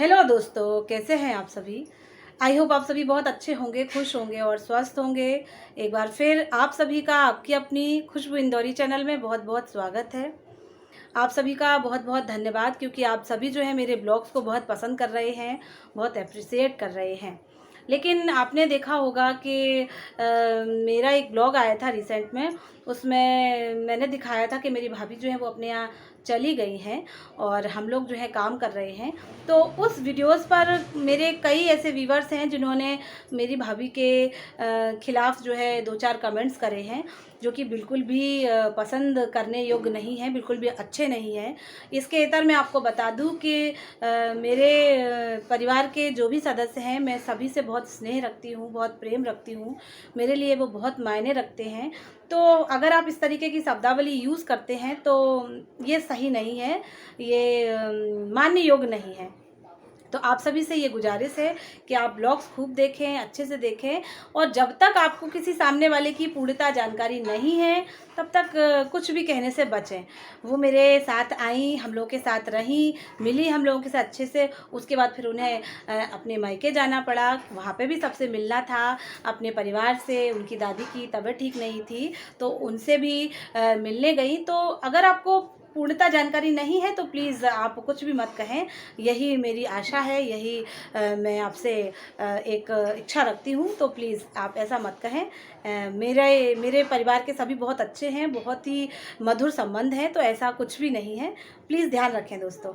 Hello दोस्तों, कैसे हैं आप सभी। आई होप आप सभी बहुत अच्छे होंगे, खुश होंगे और स्वस्थ होंगे। एक बार फिर आप सभी का आपकी अपनी खुशबू इंदौरी चैनल में बहुत बहुत स्वागत है। आप सभी का बहुत बहुत धन्यवाद, क्योंकि आप सभी जो है मेरे ब्लॉग्स को बहुत पसंद कर रहे हैं, बहुत अप्रिसिएट कर रहे हैं। लेकिन आपने देखा होगा कि मेरा एक ब्लॉग आया था रिसेंट में। उसमें मैंने दिखाया था कि मेरी भाभी जो है वो अपने यहाँ चली गई हैं और हम लोग जो है काम कर रहे हैं। तो उस वीडियोस पर मेरे कई ऐसे व्यूवर्स हैं जिन्होंने मेरी भाभी के खिलाफ़ जो है 2-4 कमेंट्स करे हैं, जो कि बिल्कुल भी पसंद करने योग्य नहीं हैं, बिल्कुल भी अच्छे नहीं हैं। इसके इतर मैं आपको बता दूं कि मेरे परिवार के जो भी सदस्य हैं, मैं सभी से बहुत स्नेह रखती हूँ, बहुत प्रेम रखती हूँ। मेरे लिए वो बहुत मायने रखते हैं। तो अगर आप इस तरीके की शब्दावली यूज़ करते हैं तो ये सही नहीं है, ये मानने योग्य नहीं है। तो आप सभी से ये गुजारिश है कि आप ब्लॉग्स खूब देखें, अच्छे से देखें, और जब तक आपको किसी सामने वाले की पूर्णतः जानकारी नहीं है, तब तक कुछ भी कहने से बचें। वो मेरे साथ आईं, हम लोगों के साथ रहीं, मिली हम लोगों के साथ अच्छे से। उसके बाद फिर उन्हें अपने मायके जाना पड़ा, वहाँ पे भी सबसे मिलना था, अपने परिवार से। उनकी दादी की तबीयत ठीक नहीं थी, तो उनसे भी मिलने गई। तो अगर आपको पूर्णतः जानकारी नहीं है तो प्लीज़ आप कुछ भी मत कहें, यही मेरी आशा है, यही मैं आपसे एक इच्छा रखती हूँ। तो प्लीज़ आप ऐसा मत कहें। मेरे मेरे परिवार के सभी बहुत अच्छे हैं, बहुत ही मधुर संबंध हैं, तो ऐसा कुछ भी नहीं है। प्लीज़ ध्यान रखें दोस्तों।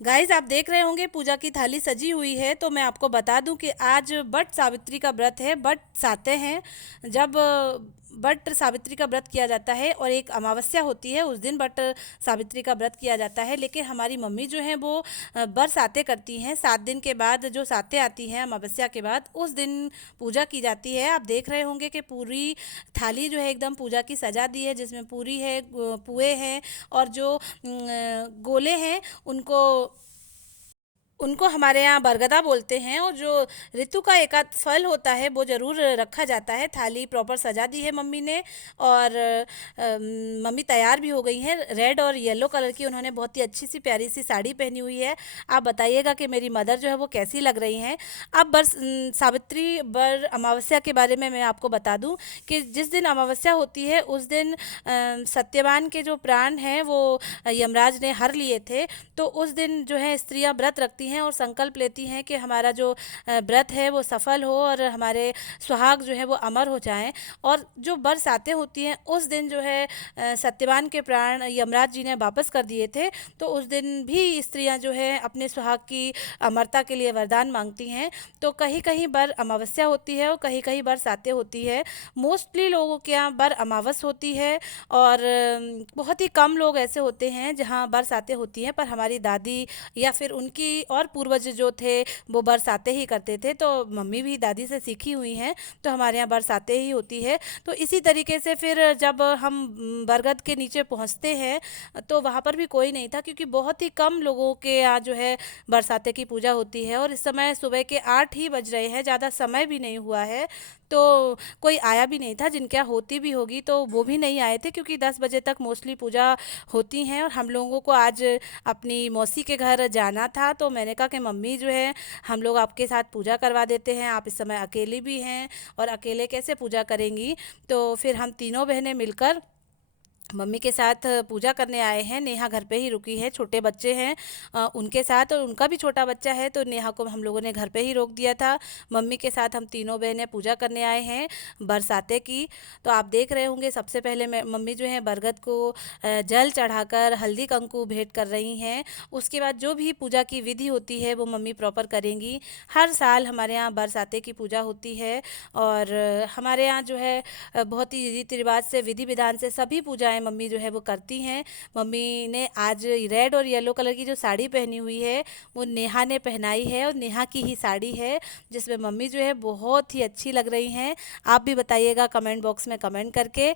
गाइस, आप देख रहे होंगे पूजा की थाली सजी हुई है। तो मैं आपको बता दूं कि आज बट सावित्री का व्रत है। बट साते हैं, जब बट सावित्री का व्रत किया जाता है और एक अमावस्या होती है, उस दिन बट सावित्री का व्रत किया जाता है। लेकिन हमारी मम्मी जो है वो बर साते करती हैं। 7 दिन के बाद जो साते आती हैं अमावस्या के बाद, उस दिन पूजा की जाती है। आप देख रहे होंगे कि पूरी थाली जो है एकदम पूजा की सजा दी है, जिसमें पूरी है, पुए हैं, और जो गोले हैं उनको उनको हमारे यहाँ बरगदा बोलते हैं। और जो ऋतु का एक आध फल होता है वो ज़रूर रखा जाता है। थाली प्रॉपर सजा दी है मम्मी ने, और मम्मी तैयार भी हो गई हैं। रेड और येलो कलर की उन्होंने बहुत ही अच्छी सी प्यारी सी साड़ी पहनी हुई है। आप बताइएगा कि मेरी मदर जो है वो कैसी लग रही हैं। अब सावित्री बर अमावस्या के बारे में मैं आपको बता दूं कि जिस दिन अमावस्या होती है उस दिन सत्यवान के जो प्राण हैं वो यमराज ने हर लिए थे। तो उस दिन जो है स्त्रियां व्रत रखती हैं और संकल्प लेती हैं कि हमारा जो व्रत है वो सफल हो और हमारे सुहाग जो है वो अमर हो जाएं। और जो बरसातें होती हैं उस दिन जो है सत्यवान के प्राण यमराज जी ने वापस कर दिए थे। तो उस दिन भी स्त्रियां जो है अपने सुहाग की अमरता के लिए वरदान मांगती हैं। तो कहीं कहीं बर अमावस्या होती है और कहीं कहीं बरसातें होती है। मोस्टली लोगों के यहाँ बर अमावस होती है, और बहुत ही कम लोग ऐसे होते हैं जहाँ बरसातें होती हैं। पर हमारी दादी या फिर उनकी और पूर्वज जो थे वो बरसाते ही करते थे। तो मम्मी भी दादी से सीखी हुई हैं, तो हमारे यहाँ बरसाते ही होती है। तो इसी तरीके से फिर जब हम बरगद के नीचे पहुँचते हैं तो वहाँ पर भी कोई नहीं था, क्योंकि बहुत ही कम लोगों के यहाँ जो है बरसाते की पूजा होती है। और इस समय सुबह के 8 ही बज रहे हैं, ज़्यादा समय भी नहीं हुआ है। तो कोई आया भी नहीं था। जिनके यहाँ होती भी होगी तो वो भी नहीं आए थे, क्योंकि 10 बजे तक मोस्टली पूजा होती हैं। और हम लोगों को आज अपनी मौसी के घर जाना था, तो मैंने कहा कि मम्मी जो है हम लोग आपके साथ पूजा करवा देते हैं, आप इस समय अकेली भी हैं और अकेले कैसे पूजा करेंगी। तो फिर हम तीनों बहनें मिलकर मम्मी के साथ पूजा करने आए हैं। नेहा घर पे ही रुकी है, छोटे बच्चे हैं उनके साथ, और उनका भी छोटा बच्चा है, तो नेहा को हम लोगों ने घर पे ही रोक दिया था। मम्मी के साथ हम तीनों बहनें पूजा करने आए हैं बरसाते की। तो आप देख रहे होंगे सबसे पहले मम्मी जो है बरगद को जल चढ़ाकर हल्दी कंकु भेंट कर रही हैं। उसके बाद जो भी पूजा की विधि होती है वो मम्मी प्रॉपर करेंगी। हर साल हमारे यहाँ बरसाते की पूजा होती है, और हमारे यहाँ जो है बहुत ही रीति रिवाज से, विधि विधान से सभी पूजाएं मम्मी जो है वो करती हैं। मम्मी ने आज रेड और येलो कलर की जो साड़ी पहनी हुई है वो नेहा ने पहनाई है, और नेहा की ही साड़ी है, जिसमें मम्मी जो है बहुत ही अच्छी लग रही हैं। आप भी बताइएगा कमेंट बॉक्स में कमेंट करके।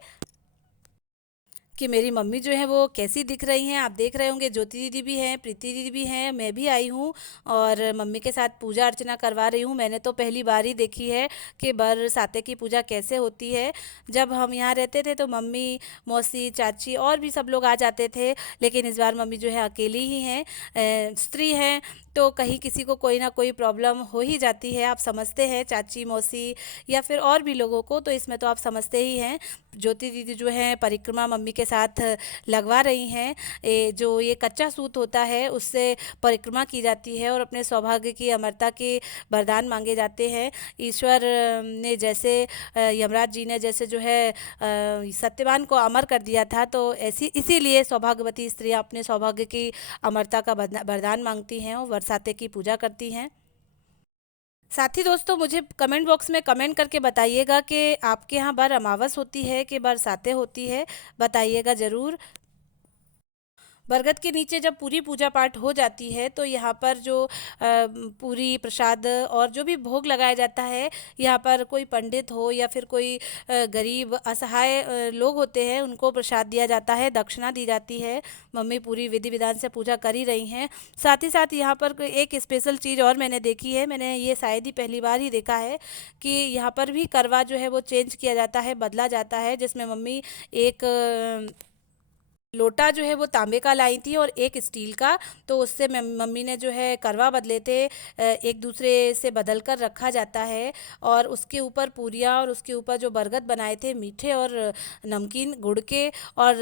कि मेरी मम्मी जो है वो कैसी दिख रही हैं। आप देख रहे होंगे ज्योति दीदी भी हैं, प्रीति दीदी भी हैं, मैं भी आई हूँ और मम्मी के साथ पूजा अर्चना करवा रही हूँ। मैंने तो पहली बार ही देखी है कि बरसाते की पूजा कैसे होती है। जब हम यहाँ रहते थे तो मम्मी, मौसी, चाची और भी सब लोग आ जाते थे, लेकिन इस बार मम्मी जो है अकेली ही हैं, स्त्री हैं, तो कहीं किसी को कोई ना कोई प्रॉब्लम हो ही जाती है। आप समझते हैं, चाची, मौसी या फिर और भी लोगों को, तो इसमें तो आप समझते ही हैं। ज्योति दीदी जो है परिक्रमा मम्मी के साथ लगवा रही हैं। जो ये कच्चा सूत होता है उससे परिक्रमा की जाती है और अपने सौभाग्य की, अमरता के वरदान मांगे जाते हैं। ईश्वर ने जैसे यमराज जी ने जैसे जो है सत्यवान को अमर कर दिया था, तो ऐसी इसीलिए सौभाग्यवती स्त्रियाँ अपने सौभाग्य की अमरता का वरदान मांगती हैं और बरसाते की पूजा करती हैं। साथी दोस्तों, मुझे कमेंट बॉक्स में कमेंट करके बताइएगा कि आपके यहाँ बर अमावस होती है कि बरसातें होती है, बताइएगा ज़रूर। बरगद के नीचे जब पूरी पूजा पाठ हो जाती है तो यहाँ पर जो पूरी प्रसाद और जो भी भोग लगाया जाता है, यहाँ पर कोई पंडित हो या फिर कोई गरीब असहाय लोग होते हैं, उनको प्रसाद दिया जाता है, दक्षिणा दी जाती है। मम्मी पूरी विधि विधान से पूजा कर ही रही हैं। साथ ही साथ यहाँ पर एक स्पेशल चीज़ और मैंने देखी है, मैंने ये शायद ही पहली बार ही देखा है कि यहाँ पर भी करवा जो है वो चेंज किया जाता है, बदला जाता है, जिसमें मम्मी एक लोटा जो है वो तांबे का लाई थी और एक स्टील का, तो उससे मम्मी ने जो है करवा बदले थे, एक दूसरे से बदल कर रखा जाता है और उसके ऊपर पूरियाँ और उसके ऊपर जो बरगद बनाए थे मीठे और नमकीन, गुड़ के और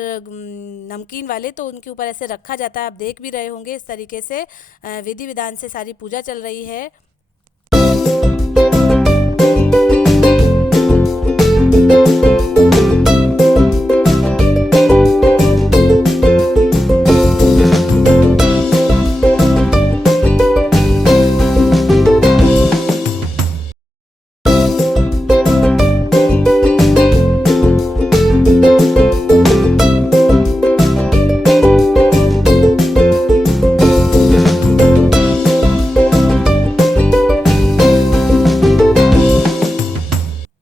नमकीन वाले, तो उनके ऊपर ऐसे रखा जाता है। आप देख भी रहे होंगे इस तरीके से विधि विधान से सारी पूजा चल रही है।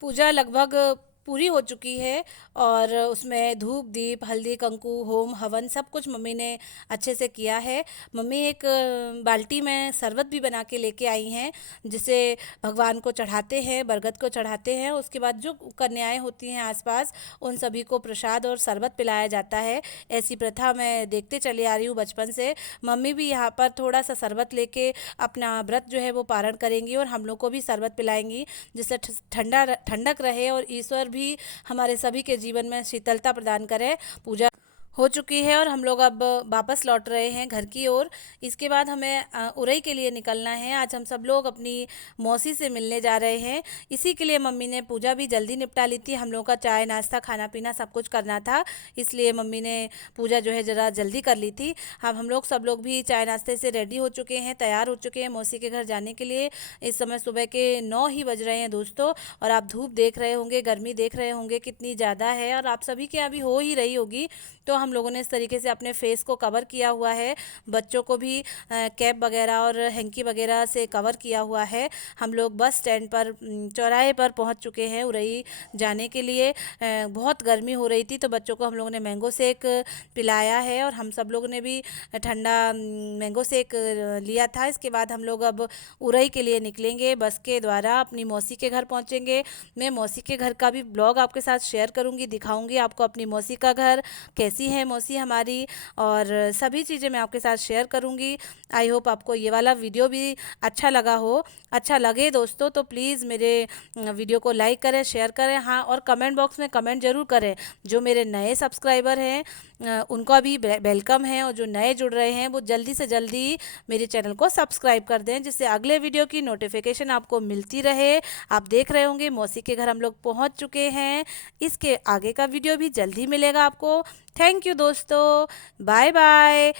पूजा लगभग पूरी हो चुकी है और उसमें धूप, दीप, हल्दी, कंकु, होम, हवन सब कुछ मम्मी ने अच्छे से किया है। मम्मी एक बाल्टी में शरबत भी बना के लेके आई हैं, जिसे भगवान को चढ़ाते हैं, बरगद को चढ़ाते हैं। उसके बाद जो कन्याएं होती हैं आसपास, उन सभी को प्रसाद और शरबत पिलाया जाता है। ऐसी प्रथा मैं देखते चली आ रही हूँ बचपन से। मम्मी भी यहाँ पर थोड़ा सा शरबत लेके अपना व्रत जो है वो पारण करेंगी और हम लोग को भी शरबत पिलाएंगी, जिससे ठंडक रहे और ईश्वर भी हमारे सभी के जीवन में शीतलता प्रदान करें। पूजा हो चुकी है और हम लोग अब वापस लौट रहे हैं घर की ओर। इसके बाद हमें उरई के लिए निकलना है। आज हम सब लोग अपनी मौसी से मिलने जा रहे हैं। इसी के लिए मम्मी ने पूजा भी जल्दी निपटा ली थी। हम लोगों का चाय नाश्ता खाना पीना सब कुछ करना था, इसलिए मम्मी ने पूजा जो है ज़रा जल्दी कर ली थी। हम लोग सब लोग भी चाय नाश्ते से रेडी हो चुके हैं, तैयार हो चुके हैं मौसी के घर जाने के लिए। इस समय सुबह के 9 ही बज रहे हैं दोस्तों, और आप धूप देख रहे होंगे, गर्मी देख रहे होंगे कितनी ज़्यादा है, और आप सभी के अभी हो ही रही होगी। तो हम लोगों ने इस तरीके से अपने फेस को कवर किया हुआ है, बच्चों को भी कैप वगैरह और हैंकी वगैरह से कवर किया हुआ है। हम लोग बस स्टैंड पर, चौराहे पर पहुंच चुके हैं उरई जाने के लिए। बहुत गर्मी हो रही थी तो बच्चों को हम लोगों ने मैंगो शेक पिलाया है और हम सब लोगों ने भी ठंडा मैंगो शेक लिया था। इसके बाद हम लोग अब उरई के लिए निकलेंगे, बस के द्वारा अपनी मौसी के घर पहुंचेंगे। मैं मौसी के घर का भी ब्लॉग आपके साथ शेयर करूंगी, दिखाऊंगी आपको अपनी मौसी का घर, कैसी है मौसी हमारी, और सभी चीज़ें मैं आपके साथ शेयर करूंगी। आई होप आपको ये वाला वीडियो भी अच्छा लगा हो। अच्छा लगे दोस्तों तो प्लीज़ मेरे वीडियो को लाइक करें, शेयर करें, हाँ, और कमेंट बॉक्स में कमेंट ज़रूर करें। जो मेरे नए सब्सक्राइबर हैं उनका भी वेलकम है, और जो नए जुड़ रहे हैं वो जल्दी से जल्दी मेरे चैनल को सब्सक्राइब कर दें, जिससे अगले वीडियो की नोटिफिकेशन आपको मिलती रहे। आप देख रहे होंगे मौसी के घर हम लोग पहुंच चुके हैं। इसके आगे का वीडियो भी जल्दी मिलेगा आपको। थैंक यू दोस्तों, बाय बाय।